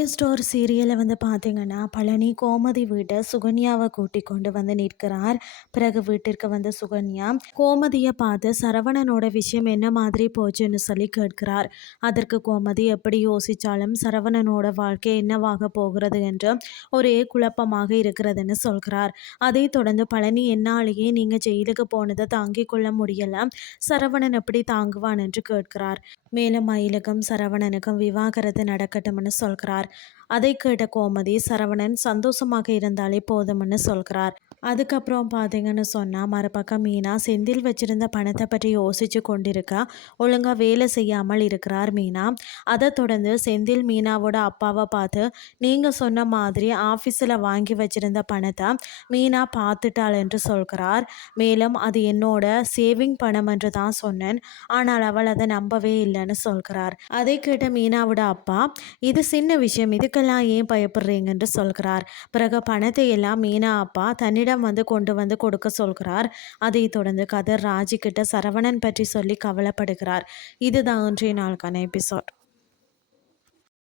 Korean store சீரியலை பார்த்தீங்கன்னா, பழனி கோமதி வீட்டை சுகன்யாவை கூட்டிக் கொண்டு நிற்கிறார். பிறகு வீட்டிற்கு வந்த சுகன்யா கோமதியை பார்த்து சரவணனோட விஷயம் என்ன மாதிரி போச்சுன்னு சொல்லி கேட்கிறார். அதற்கு கோமதி எப்படி யோசிச்சாலும் சரவணனோட வாழ்க்கை என்னவாக போகிறது என்று ஒரே குழப்பமாக இருக்கிறதுன்னு சொல்கிறார். அதை தொடர்ந்து பழனி என்னாலேயே நீங்க ஜெயிலுக்கு போனதை தாங்கிக் கொள்ள முடியல, சரவணன் எப்படி தாங்குவான் என்று கேட்கிறார். மேலும் மயிலுக்கும் சரவணனுக்கும் விவாகரத்து நடக்கட்டும்னு சொல்கிறார். அதை கேட்ட கோமதி சரவணன் சந்தோஷமாக இருந்தாலே போதும்னு சொல்கிறார். அதுக்கப்புறம் பார்த்தீங்கன்னு சொன்னால் மறுபக்கம் மீனா செந்தில் வச்சிருந்த பணத்தை பற்றி யோசிச்சு கொண்டிருக்க ஒழுங்காக வேலை செய்யாமல் இருக்கிறார் மீனா. அதை தொடர்ந்து செந்தில் மீனாவோட அப்பாவை பார்த்து நீங்கள் சொன்ன மாதிரி ஆஃபீஸில் வாங்கி வச்சிருந்த பணத்தை மீனா பார்த்துட்டாள் என்று சொல்கிறார். மேலும் அது என்னோட சேவிங் பணம் என்று தான் சொன்னேன், ஆனால் அவள் அதை நம்பவே இல்லைன்னு சொல்கிறார். அதை கேட்ட மீனாவோட அப்பா இது சின்ன விஷயம், இதுக்கெல்லாம் ஏன் பயப்படுறீங்கன்னு சொல்கிறார். பிறகு பணத்தை எல்லாம் மீனா அப்பா தன்னிடம் கொண்டு கொடுக்க சொல்கிறார். அதை தொடர்ந்து கதிர் ராஜி கிட்ட சரவணன் பற்றி சொல்லி கவலைப்படுகிறார். இதுதான் இன்றைய நாளுக்கான எபிசோட்.